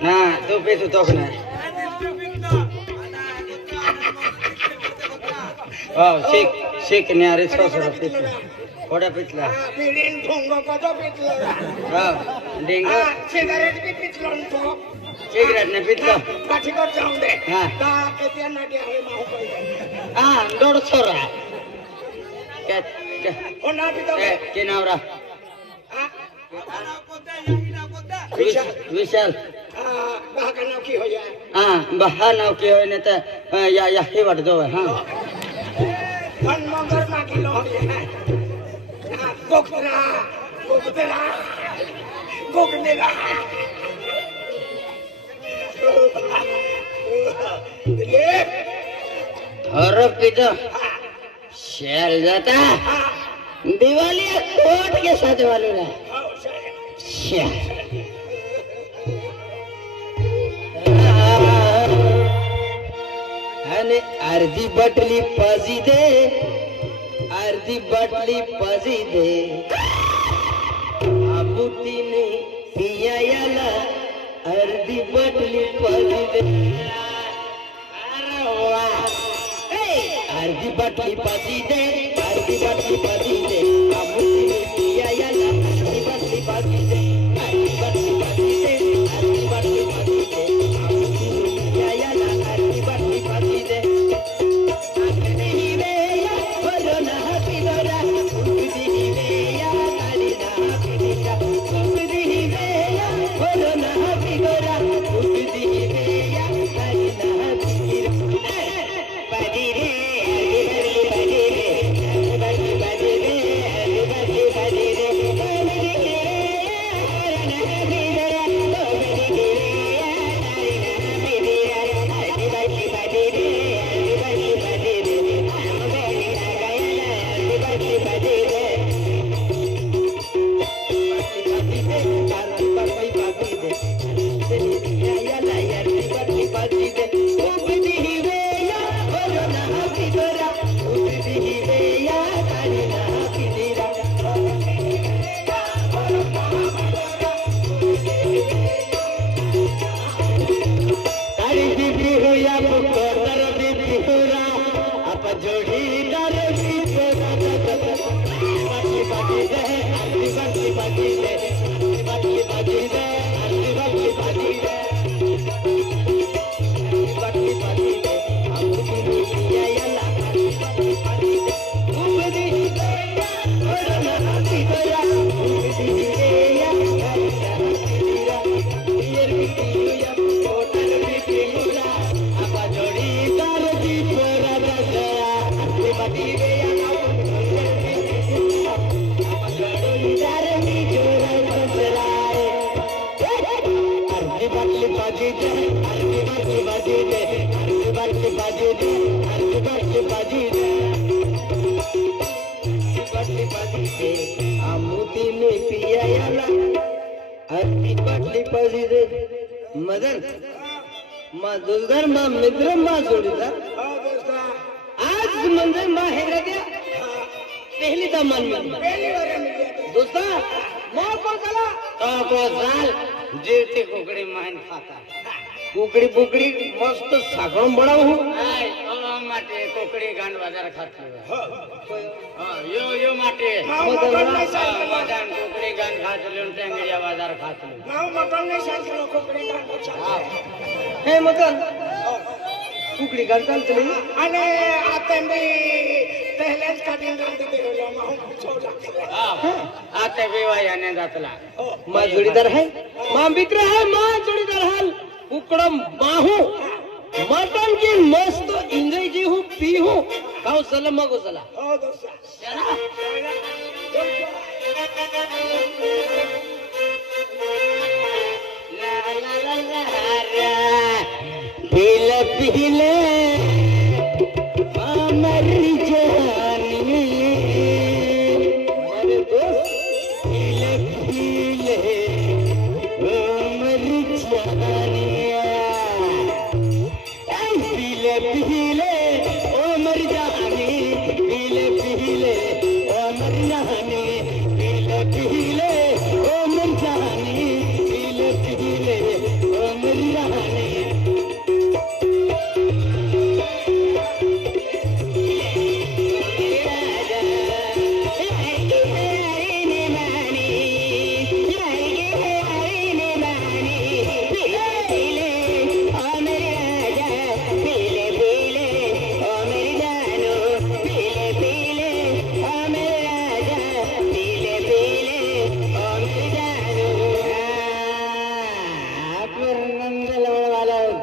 Nah, tupi tutok na. Oh, sik ni aris ko sa pitla. Koda pitla. Bilin thungo ko to pitla. Oh, dingo. Cigarette भी पिछलों तो Cigarette ne pitla. काठी कर जाऊं दे हाँ। ता केतिया ना दिया है माहू कोई Ah, dor chora. Ke ओ ना भी तो ke naura. हाँ Vishal. बाहर का नाम की हो जाए Ah, bahar na ke hoy ne ta ya he wat do ha. धन मगर ना की लो है गोकतरा गोकतरा गोकनेला ले धर पिता शेर जाता दिवाली कोट के साथ वालों ना शेर अने अर्धी बटली पाजी दे अर्धी बटली पाजी दे आबूती ने पिया याला अर्धी बटली पाजी दे अरे वाह अर्धी बटली पाजी दे अर्धी बटली पाजी दे आबूती ने पिया याला अर्धी बटली पाजी दे अर्धी बटली पाजी दे अर्धी बटली पाजी दे आबूती ने पिया याला अर्धी बटली पाजी दे मदन माँ दुर्गर माँ मित्र माँ जोड़ीदार आज मंदिर माँ है गया पहली तो मन में दोस्ता माँ को चला तो साल जीवती कुकड़ी मान खाता कुकड़ी कुकड़ी मस्त साखण बड़ा हूँ माटे कुकड़ी गांड बाजार खाती है यो माटे मदन कुकड़ी गांड खात लो टेंगड़िया बाजार खात लो मटन नहीं सांस लो कुकड़ी का हे मदन कुकड़ी गांड चाल चली अने आते भी पहले का दिन रात दे लो मां छोड़ा आते भी वाई आने दातला मां जोड़ीदार है मां बिक्र है मां जोड़ीदार है कुकड़म बाहू मटन की मस्त इंजय जी हूँ पी हूँ खाओ सलाम मगो सला ओ दोस्ता चला ला ला ला ला पीले पीले अमर जानी मेरे दोस्त पीले पीले अमर जानी पीले ओ मर जानी पीले पीले ओ मर जानी पीले पीले ओ मेरी जानी पीले पीले ओ मेरी रानी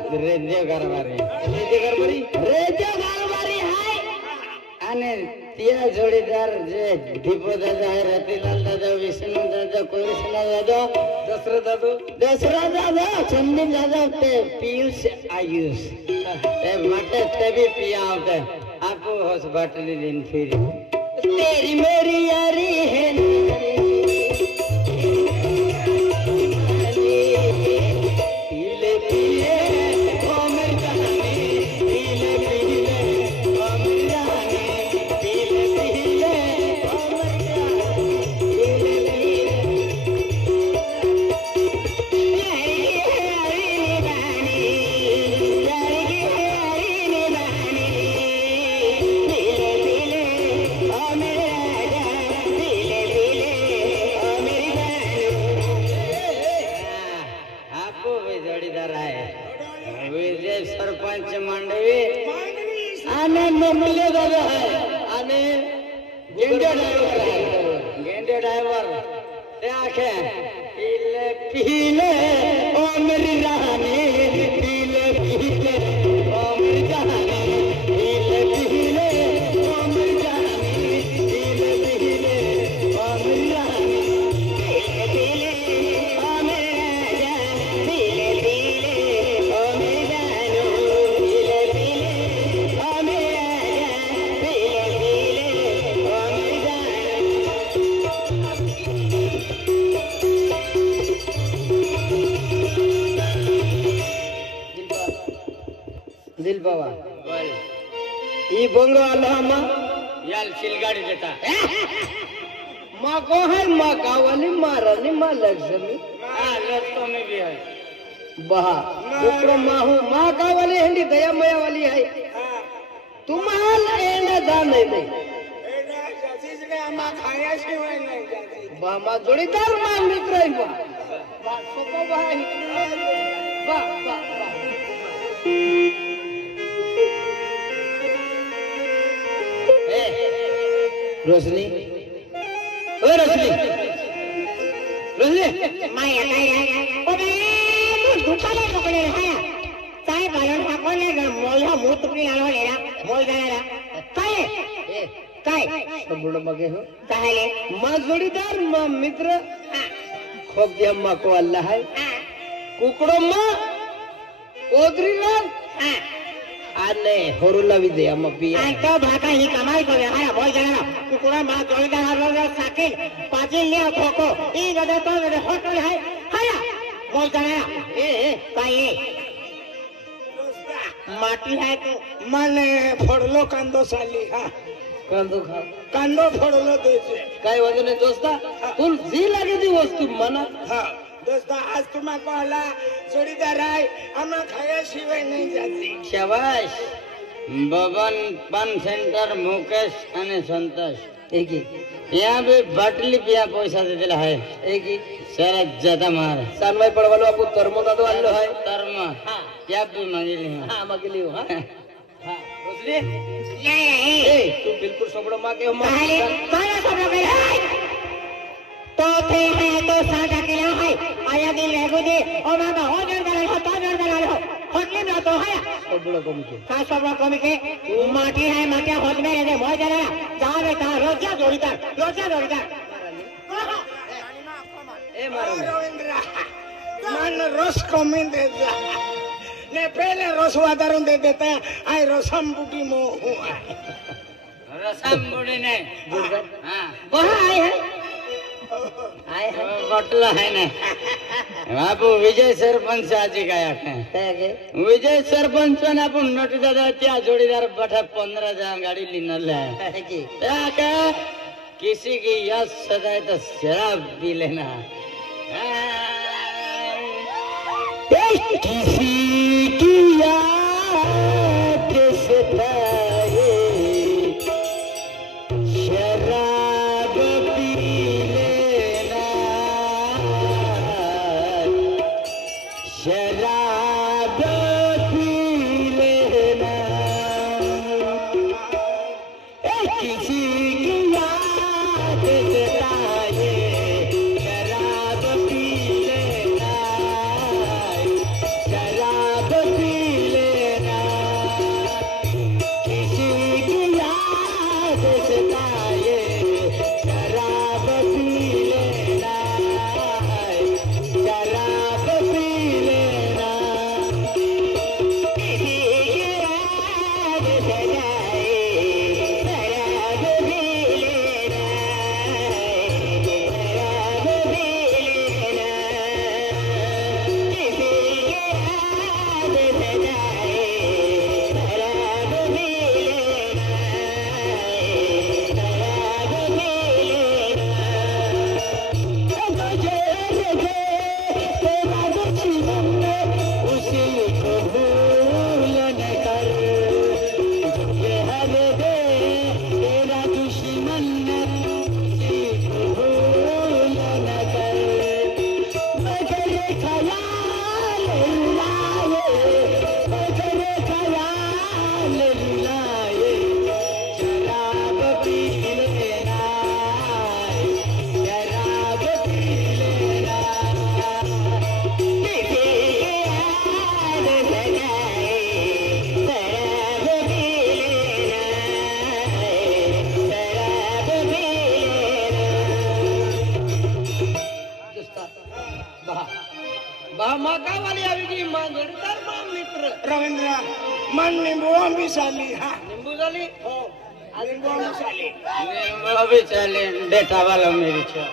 रेडियो कारभारी हाय आणि त्या जोडीदार जे दीपो दादा आहे रतीलाल दादा विष्णू दादा कृष्णा दादा दसरा दादा संदीप दादा ते पीयूष आयुष ते मटे ते भी पिया होते आपको होश बाटली दिन फिर तेरी मेरी यारी है सरपंच मांडवी आणि मुरली दादा आहे आणि गेंडे ड्रायव्हर ते आखे पीले पीले ओ मेरी रानी पीले पीले ओ मेरी जानी पीले पीले ओ मेरी जानी पीले पीले ओ मेरी रानी पीले पीले ओ मेरी जानी पीले पीले ओ मेरी दिल बाबा ई बोंगो अल्लाह याल चिलगाड़ी देता माँ को है माँ कावली माँ रानी माँ लक्ष्मी लड़कों में भी है बहा उपरो माँ हूँ माँ कावली हिंदी दया मया वाली है तुम्हारा एना दान नहीं बा माँ जोड़ीदार माँ मित्र है बा सोको बा बा रोशनी ओ रोशनी माया ओ बे दुकाने पकड़े हाया चाय बालन हाकोले ग मोला मुतुकी आलो लेरा मोल जानेरा काय सबुड़ मगे हो काहे माँ जोड़ीदार माँ मित्र खूब दिया माँ को अल्लाह है कुकड़ो माँ कोदरीलाल आने होरुला भी दे अम्मा पिया तो भाका ही कमाई को हारा बोल जाना कुकुरा मां जोड़ीदार हरलो साकिल पाजी ले खोको ई गदे तो गदे होटल है हाया बोल जाना ए काई माटी है तो मन फोड़लो कांदो साली हां कांदो खा कांदो फोड़लो देजे काय वजन है दोस्ता तुल जी लागे दी वस्तू मनात हां दोस्ता आज तुम्हा कोला जोडीदार आहे आम्हा खायाशिवाय नाही जाती शाबाश बबन पान सेंटर मुकेश आणि संतोष एक ही यहाँ पे बाटली पिया पैसा दे दिला है एक ही शरद ज्यादा मार सानवाई पड़वालो आपको तरमो दादो आलो है तरमो हाँ क्या भी मांगिली हूँ हाँ मांगिली हूँ हाँ हाँ उसने नहीं तू बिल्कुल सबड़ो माँ के हो माँ कौन सबड़ो के तो थे है तो सादा किला है आया दिन लेगो दे ओ मामा हो जर गले हो तो जर गले हो होटले में तो है सबड़ो कमी के का सबड़ो कमी के माटी है माटी होट में रे मोय जरा जा बेटा रोजा जोड़ीदार ए मारो रविंद्र मन रस कमी दे जा ने पहले रस वादारून दे देता आई रसम बूटी मो रसम बूटी ने हां वहां आए है बटला है ना बापू विजय सरपंच आजी काय विजय सरपंच ने आपण नोटी दादा त्या जोडीदार बठा 15 जण गाडी लिनल आहे किसी की याद सताए तो शराब पी लेना। किसी की याद सताए शराब पी लेना, शराब पी लेना। किसी की याद सताए शराब पी लेना, शराब पी लेना। किसी की याद सताए शराब पी लेना, शराब पी लेना। किसी की याद सताए शराब पी लेना, शराब पी लेना। किसी की याद सताए शराब पी लेना, शराब पी लेना। मुझे रखे तेरा दुश्मन उसी को भूल न कर, मुझे हर दे तेरा दुश्मन उसी को भूल न कर। मगर ख्याल रुलाए, मगर ख्याल रुलाए शराब पी लेना, शराब पी लेना। किसी की याद सताए शराब पी लेना, शराब पी लेना। माका वाली आवेगी मां जोडीदार मां मित्र रवींद्र मन निंबू आंबी साली हा निंबू झाली हो निंबू आंबी साली अभी चले डेटा वाला मेरी छो,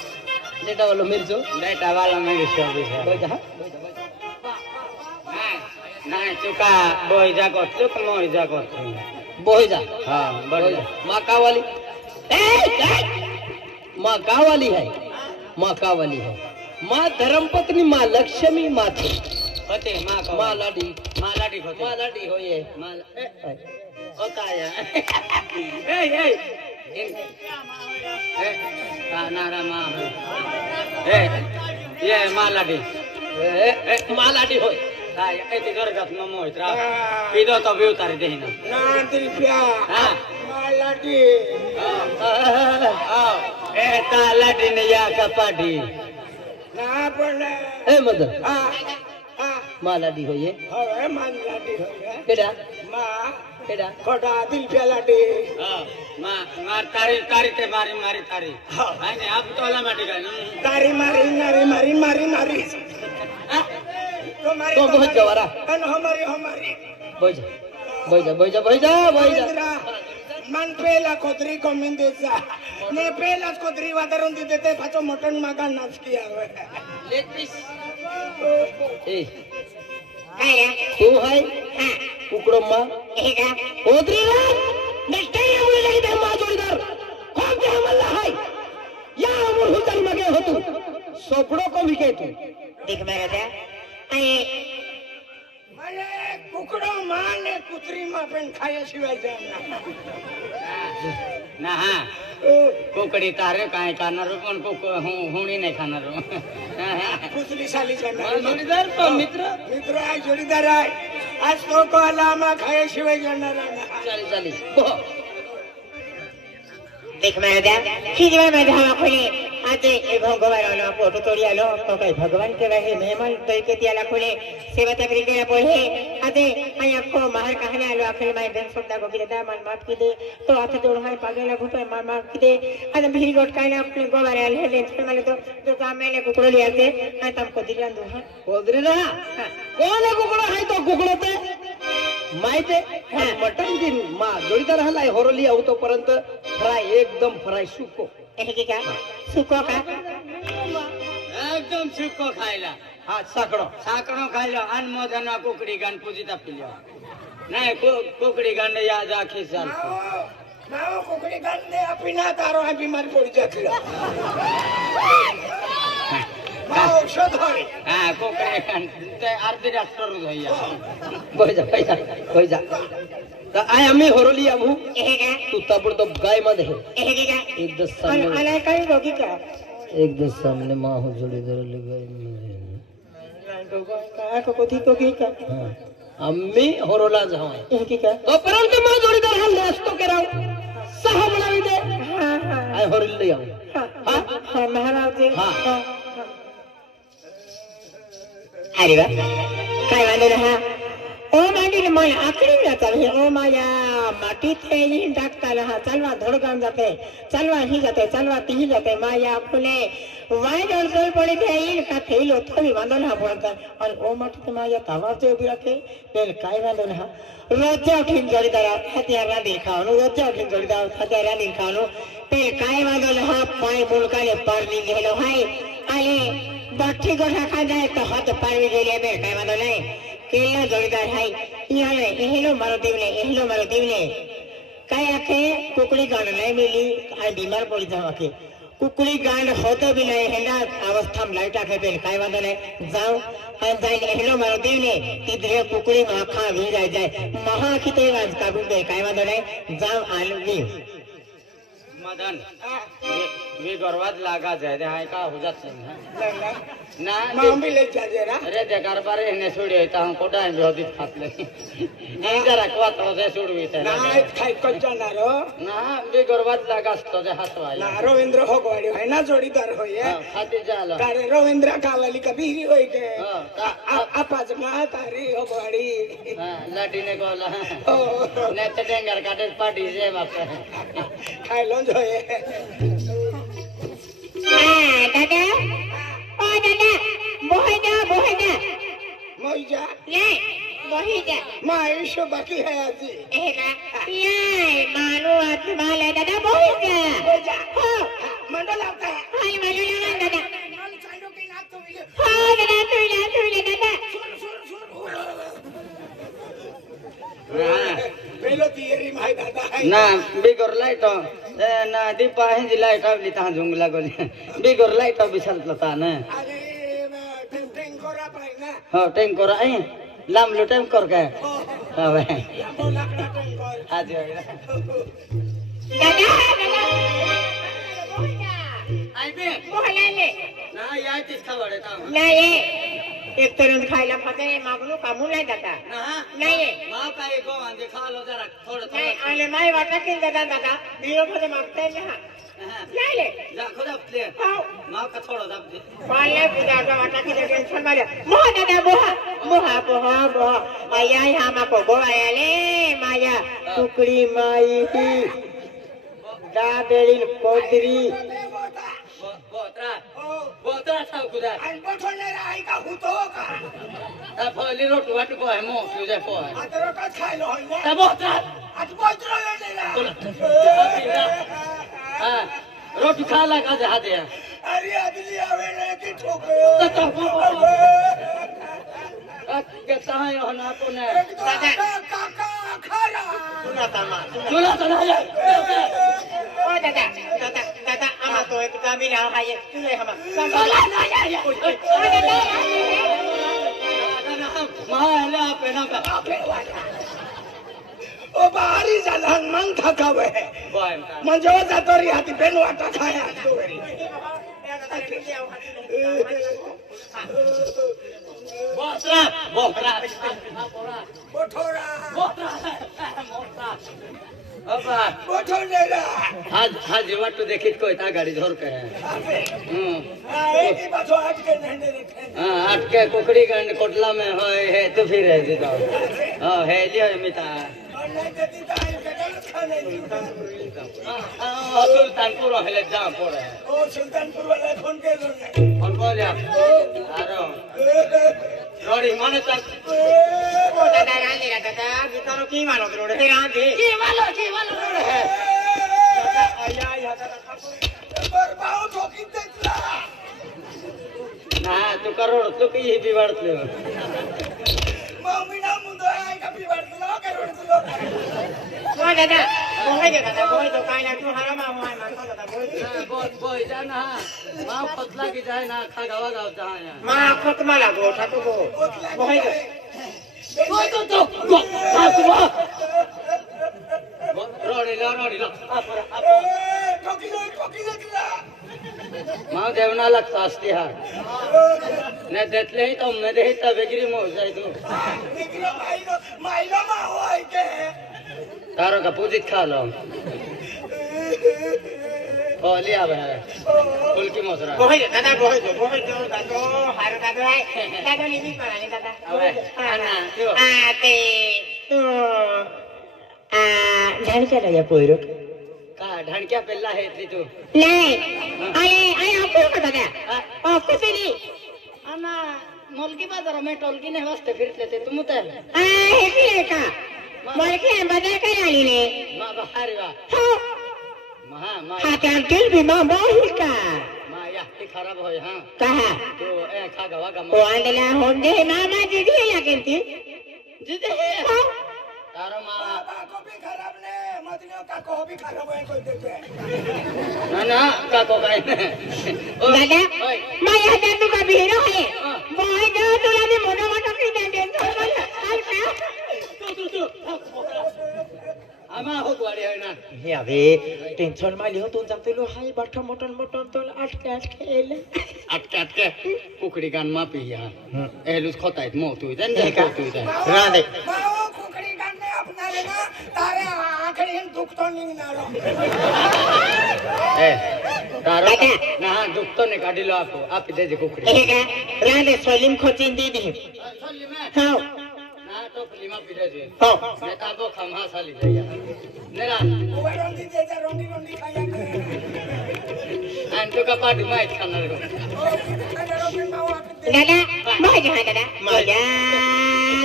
डेटा वालो मिर्चो डेटा वाला मेरी छो भी है। बोजा हा नहीं चुका बोईजा को चुक मोईजा को बोजा हाँ बढ़िया। माका वाली माका वाली है, माका वाली है। माँ धर्मपत्नी, माँ लक्ष्मी, माँ थी होते माँ को माँ लाडी, माँ लाडी होते माँ लाडी हो ये माँ ए, होता है नारा माँ ये माँ लाडी माँ लाडी हो ऐसी गरजात ममो इतरा पीदो तो भी उतार दे ना ना रुपया हाँ मालाटी ए तालाडी ने या कपाडी ना पण ए मदर हा हा माँ लाडी हो ये હવે માલાટી केडा માં केडा ખોટા દિલ પેલાટી माँ मार तारी तारी ते मारी मारी तारी है ने अब तो ला माटी का તારી મારી નારી મારી મારી મારી તમારી तो बहुत जवारा અને હમારી હમારી बोजा बोजा बोजा बोजा बोजा मन पेला कोतरी कमीन देसा ने पेला कोतरी वादरून देते ते पाचो मटन मागा नाच की आवे लेग पीस ए काय तू है हां कुकड़ो माँ हे का ओदरी रे नष्टय मुळे लगी ते माँ जोडीदार कोण ते हमला है या अमर हुजन मगे होतू सोपडो को विके तू देख मेरा त्या आणि મને કુકડો માં ને કૂતરી માં પણ ખાય સિવાય જાના ना हां कोकडी तारे काय खाणार पण हुणी नाही खाणार કૂતરી સાલી જાના माँ जोडीदार तो मित्र मित्र आहे जोडीदार आहे आज तो को आला खाय शिवाय जाणार चाली चाली बो देख मेरा त्या खिजवा में धावा खोली आते ए भगवान आलो फोटो तोड़ी आलो तो कई भगवान के रहे मेहमान तई के तियाला खोले सेवा तकरी के पढ़े आते आया को मार कहने आलो आखिर में बेन सोदा को बिदा मन माफ की दे तो हाथ जोड़ हाय पागल लगो पे माफ की दे आदम भी गोट कायना अपने गोबारे आले ले माले तो जो काम में ले कुकड़ो ले आते आ तुमको दिलान दो हां ओदरी रे कोण है कुकड़ो है तो कुकड़ो ते माहिती मटन की माँ जोडीदार हलाय होरली आऊ तोपर्यंत फ्राय एकदम फ्राय सुको की का सुको का एकदम सुको खायला हा साकडो साकडो खायला आणि मोदना कोकडी गाण पूजिता पिल्या नाही कोकडी गाण या जा खिसाल माओ कुकड़ी गंदे अपिना तारो है बीमार पड़ जाती माओ औषध होई हां कोकरे ते अर्धी डॉक्टर होइया कोई जा तर आय आम्ही हरवली आबू हे का तू ताबडतोब गाय मध्ये हे का एक दस सामने आला काय गोगी का एक दस सामने माँ हो जोड़ी धरली गाय काय को कोठी गोगी का हाँ आम्ही हरवला जाऊ हे का तोपर्यंत मग जोडीदार हल्ले असतो के राव सहा म्हणावी दे हां हां आय हरवली आऊ हां हां महाराज जी हां. अरे वा काय वांदो ना ओ मांडी मन आखरी जाता हे ओ माया माटी थे ही टाकता ना चलवा धडगाम जाते चलवा ही जाते माया फुले वाय डोल पड़ी थे ही का थेलो थोड़ी वांदो ना पड़ता और ओ माटी माया तावा से उभी रखे पेल काय वांदो ना रोजा उठीन जोड़ीदार हत्यार रांधी खावनु रोजा उठीन जोड़ीदार हत्यार रांधी खावनु पेल काय वांदो ना पाय मुलकाने पारली गेलो हाय आले बाठी गोठा खा जाए तो हाथ पारवी गेले मेर काय वांदो नाही केला जोड़ीदार हाय इहाले एहलो मारो दीवने काय आखे कुकड़ी गांड नहीं मिली आ बीमार पड़ी जाओ आखे कुकड़ी गांड होते भी नहीं हेंडा अवस्था में लाइट आखे पेल काय वांदो नहीं जाओ हम जाइन एहलो मारो दीवने तिधरे कुकड़ी माखा भी रह जाए महा की ते वाज काबू पे काय वांदो नहीं जाओ आलू भी मदन वी गरवाद लागा जाय ते हाय का हो जात ना मां भी ले जा जरा अरे ते कारबारे ने सोडी ता हम कोडा जोदी फातले नी जरा क्वातलो से सोडवी ते ना खाई कच्चा नारो ना वी गरवाद लागा असतो ते हसवाय ना रवींद्र होगवाडी है ना जोडीदार होय खाती जालो कारे रवींद्र कावाली कबीरी होय के हां आपाच ना तारी होगवाडी हां लाडी ने कोला ओ ने ते डेंगर काटे पाटी जे बाप खाई लो जोय दादा ओ दादा बोहदा मौजा ले बोहिदा माईशो बाकी है आजी एला ये मानो आत्माला दादा बोहिदा मौजा हो मंडल आता है हाय मानो लगा दादा नल चाइनो के नाक तो मिले हो दादा तुले दादा पेलो तियरी माई दादा है ना बिगर लाइट ना दीपा हिंदी लाइट आवली ता जुंगला गोली बिगर लाइट बिसलता ना अरे टेंग कोरा पाई ना हो टेंग कर आई लाम लो टेंग कर के हां भाई वो लकड़ा टेंग कोर आज दादा बोहिदा आई बे बोहला ले ना या तीस खबरे ता नाही एक तरुण खायला फाटे मागणू कामू नाही दादा ना नाही मां काय को आंदे खा लो जरा थोड़ा नाही आले माय वाटा की दादा बिरो मध्ये मागताय ना नाही जा खुदा प्ले हो मां का थोड़ा दब दे पाले बिदागा वाटा की टेंशन मारे मोह दादा मोह आया हम को गोया ले माया टुकड़ी माई ही दाबेली कोदरी बोतरा था खुदा आणि बठोने राई का हुतो का ता फली रोट वाट को है मो तुझे को है आता रोट खायलो होय ना ता बोतरा आज बोतरो लेला हां रोट खा ला का जा दे अरे अबली आवे ने की ठोके के ताय होना को ने काका खारा चुला चला जा ओ दादा आमा तो एक कामी ना हाय तुले हम माला पे ना ओ बाहरी जालन मन थकावे मंजो जातोरी हाती पेन वाटा खाया दोरी बोतरा अबा बोठोनेला आज वाटो देखित कोई ता गाड़ी झोर के है एक ही बात आज के नंदे रखे हां अटके कुकड़ी गंड कोटला में होय है तो फिर है जी तो हां है लियो मिता और नहीं देती तो आई के गलत खाने सुल्तानपुर हेले जा पड़े ओ सुल्तानपुर वाला फोन के लो और बोल यार आरो रोडी माने तक ओ दादा रांधी दादा बिचारो की मानो रोड हे रांधी की वालो रोड है आया या दादा बरबाऊ ठोकी देतला ना तू करोड़ तू की बिवाडतले मम्मी ना मुंदो आई का बिवाडतला करो बोय दादा बोय दे दादा बोय तो काय ना तू हारा मा माय मानतो दादा बोय बोय जा ना माव पतला की जाय ना खा गावा गाव जा मा खत मला गोठा तो बोय दे बोय तो रोडी ला माव जेवणाला असते हा नाही देतलेही तो मध्ये तर वेगळी मोज जाय तू तारो का पूजित खा लो लिया भाई फुलकी मसरा बोय दे दादा बोय दे दादा हार दादा आहे दादा निवी कराने दादा ते तू ढाण चला या पोयरो का ढणक्या पेल्ला है इतली तू नाही अरे आपको का दादा आपको से नहीं आना मुलगी बाजार में टोलकी ने वास्ते फिरते थे तुम तर हे का मुलगी बाजार काय आली ने मा बहारी वा हो महा मा हा त्या दिल भी मा बोल का मा या ती खराब होय हां कहा तो ए खा गवा गा वो अंदला होंदे मामा दीदी लागेंती जिते तारो मा ना का को काय दादा माया दादू का भीरो है बोय दे तुला मी मोठा मोठा की दे आमा हो वाडी है ना हे अबे टेंशन मा लिहो तुम जातलो हाय बठा मोटन तो अटके अटके कुकडी गान मा पिया एलुस खोतायत मो तू जन तू रांदे कुकडी गान में अपना लेना तारे आखरी दुखतो निघणारो ए तारो ना दुखतो ने काढिलो आप दे जे कुकडी हे का रांदे सोलिम खोचिन दीदी सोली में हां ना तो फिल्मा पिले जे हो मैं ताबो खमा साली जाया नेरा ओवर रोंडी दे जा रोंडी खाया आणि तू का पाठी माहित खाणार गो दादा मोय जा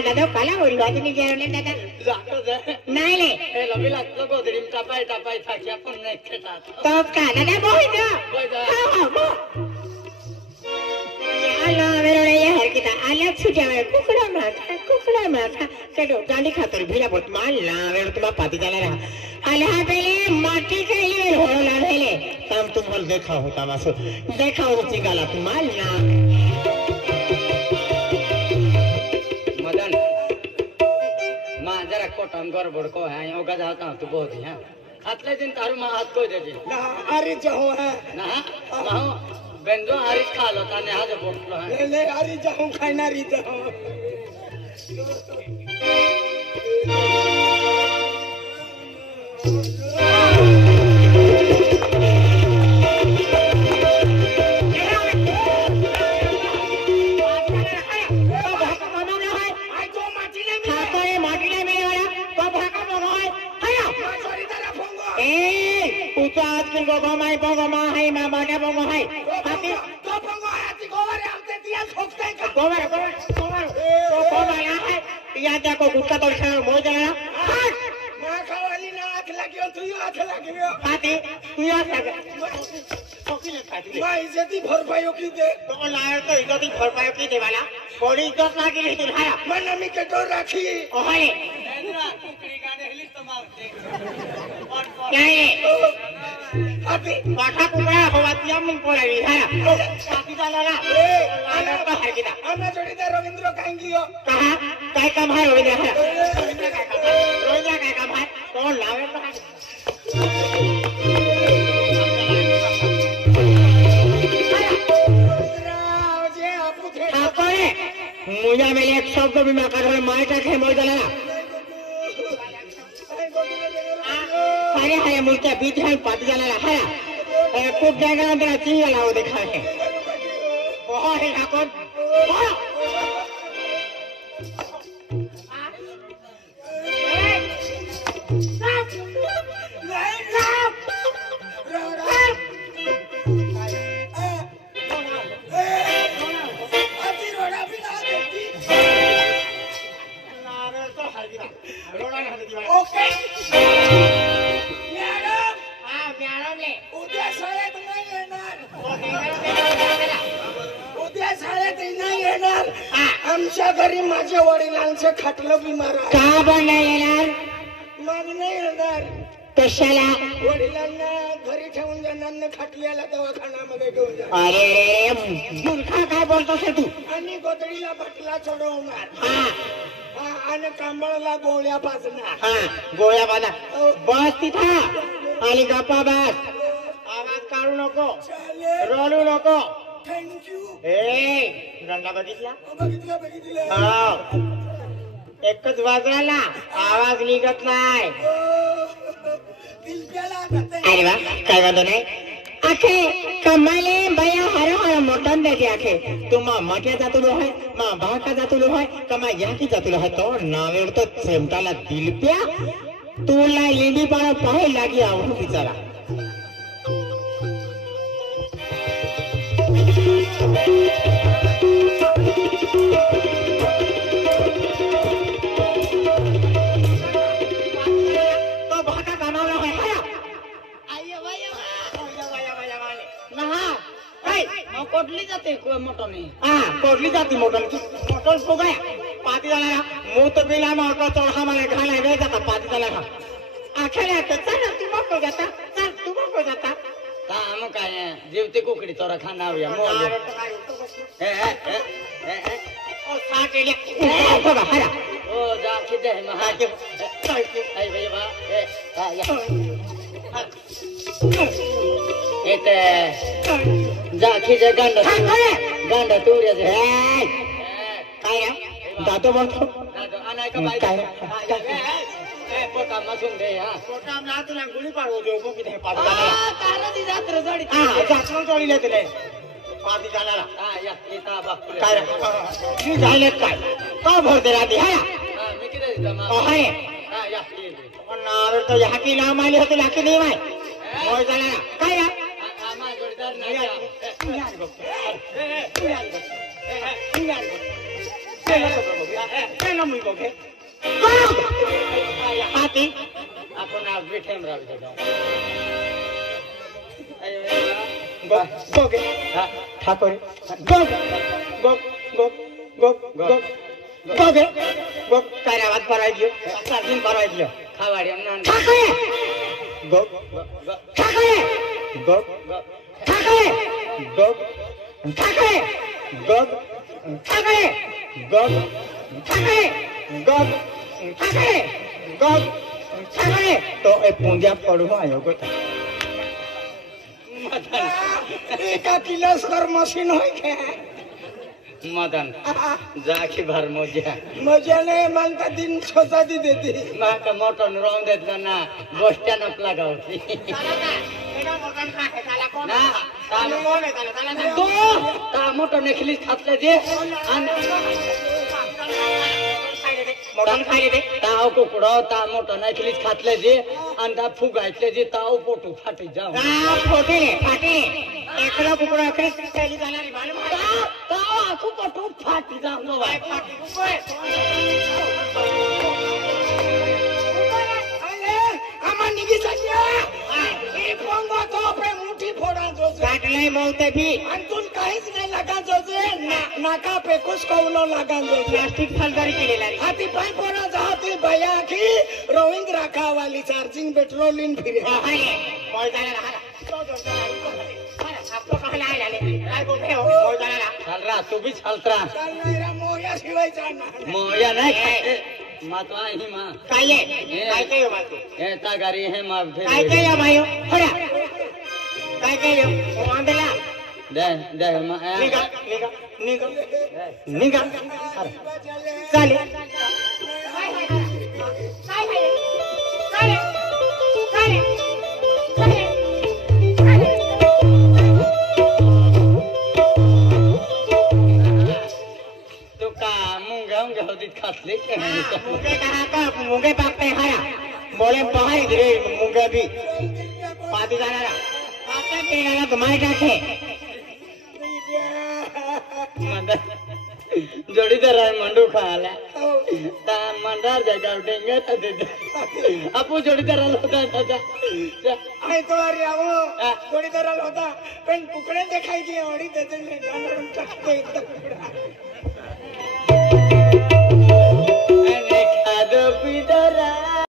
दादा काला होरी वाजनी जेवले दादा जातो जा नाही ले ए लबी लागतो गोदरीम टापाय थाकी आपण नाही खेतात तो का दादा मोय जा बोय जा आला वेरोळे या हरकिता आल्या सुट्यावर कुकडा माथा चलो गांडी खातर भिला बोट मारला वेळ तुम्हा पाती जाणार आला हा पहिले माटी खाली होळला भेले काम तुम्हाला देखा होता मासो देखा होती गाला तुम्हाला मदन मा जरा कोटम गड़बड़ को है ओगा जाता तू बहुत ही हां अतले दिन तारू मा हाथ को दे ना अरे जाओ है ना माहो बेंदो हारी खा लो ताने हाज बोटलो है ले अरे जाओ खाना री जाओ Bogomai hai mama ne bogomai hati तो पंगो आती गोवारे आते दिया ठोकते का गोबर तो गोबर hai या देखो गुस्सा तो छा मोय जरा ना खावाली ना आंख लगियो तू आंख लगियो hati तू या लगे ठोकीले खाती मां इज्जती भरपायो की दे तो लायर तो इज्जती भरपायो की देवाला बड़ी इज्जत लागी रही तुम्हारा मन नमी के डोर राखी ओहे बेंद्रा कुकरी गाने हिलिस तो मारते नहीं अभी पाठा कुकड़ा होवातिया मुन पोलाई हारा पाती डाला लायर तो हर किदा हम जोड़ीदार रविंद्र कांगियो कहा काय काम है रविंद्र हारा रविंद्र काय काम है तो लायर तो मुझे मेरे एक शब्द भी मैं कर रहा मार का खे मोर जलाना अरे हाय मुझे बीच है पाटी जलाना है कुछ जगह अंदर चीज वाला वो देखा है बहुत है ठाकुर ओके मॅडम मॅडम ले उद्या शाळेत नाही येणार उद्या शाळेत नाही येणार येणार आमच्या घरी माझ्या वडिलांचं खटलं बिमार आहे का पण नाही येणार मग नाही येणार कशाला वडिलांना घरी ठेवून जाणार ना खटल्याला दवाखान्यामध्ये घेऊन जाणार अरे रे मूर्खा काय बोलतोस रे तू आणि गोदडीला बटला चढवणार हा आणि कांबळला गोळ्या पाजणार हा गोळ्या बांधा बस तिथं आणि गप्पा बस आवाज काढू नको चालेल रडू नको थँक्यू ए गंडा बघितला बघितलं हा एकच वाजवायला आवाज निघत नाही अरे वा काय वांधो नाही आखे कमाले भैया हर हर मोटन देते आखे तुम मठे जातुलो है मा भाका जातुलो है कमा याकी जातुलो है तो नावेड तो सेमटाला दिलप्या तुला लिंडी पाण पाहे लागी आवडू बिचारा तो भाका कामावला है हया मग कोटली जाते मोठं कोटली जाती मोटन मोटन फुगाया पाती झाला मूत बिला मोटो चोळा मला घालाय नाही जाता पाती झाला आखेला चल तू मको जाता चल तू मको जाता काम काय जेवते कोकडी तोरा खाना मोल ओ साटेल्या बघा हरा ओ जा किती आहे महा आई भैया जाखीचे गांडा तुऱ्याचे काय दातो बोलतो पोटा मसून दे हा पोटा ना तुला गुढी पाडवो देऊ बघ किती पाडू ताराची जात्रा जोडी जातून जोडीले तुले पाती जाणारा काय मी झाले काय का भरते राहते हा मी किती देतो आहे पण नावर तो याकी नाम आले होते याकी नाही माय मोय जाणारा काय रा जोडीदार हाती आपण विठेम राहू गोगे ठाकोरे गोग गोग गोग गोग गोग गोगे गोग काय आवाज पराय दियो सारखीन पराय दियो खावाडी ठाकोरे गोग ठाकोरे गोग ठाकोरे गोग ठाकोरे गोग ठाकोरे गोग ठाकोरे गोग ठाकोरे गोग ठाकोरे तो ए पुंजा पडू आयो गोता एका किलस्कर मशीन होय क्या मदन जाखी भर मोजा मजाने मानता दिन छोटा दी देती माका मोठं राहून देतलं ना गोष्टन आपला गावची तो ता मोठं नेखलीस खातलं जे मोठं खायले ते ताव कुकडं ता मोठं नेखलीस खातलं जे आणि ता फुगायतले जे ताव पोटू फाटी जाऊ फोटे फाटे एकला कुकडा अकडे चाली जाणारी बाल ताव आखू पोटू फाटी जाऊ आम्हा निघी सज्जा एक पंगा तो आपले मुठी फोडा जो काटलंय मौते भी आणि तुला काहीच नाही लागा जो नाका पेकुस कौलो लागा जो प्लास्टिक फलदारी केलेला रे हाती पाय पोरा जाती बया की रोविंग राखा वाली चार्जिंग पेट्रोलिन फिरे मोय जाणार हारा तो आपको कहला आले काय बोलते हो मोय जाणार चाल रा तू बी चालत राहा चाल नाही रा मोया शिवाय जाणार मोया नाही मातवा ही मा काय काय हो माते हे ता गारी हे मा काय या मायो हरा काय हो आंदला दे दे मा निघा निघा निघा निघा चाले तुका मुंग्या मुंग्या होती खातले मुंगे कहा का मुंगे पाकते हरा बोले पहाड़ी गिरे मुंगे भी पाती जाणारा पाते पीणारा तुम्हारे टाके जोडीदार आहे मंडू खायला ता मंडार जागा डेंगे ता दे आपू जोडीदाराला होता त्याचा आई तो अरे आवो थोडी तरल होता पण कुकडे देखाय की एवढी त्याचे गाणं टाकते एकदा कुकडा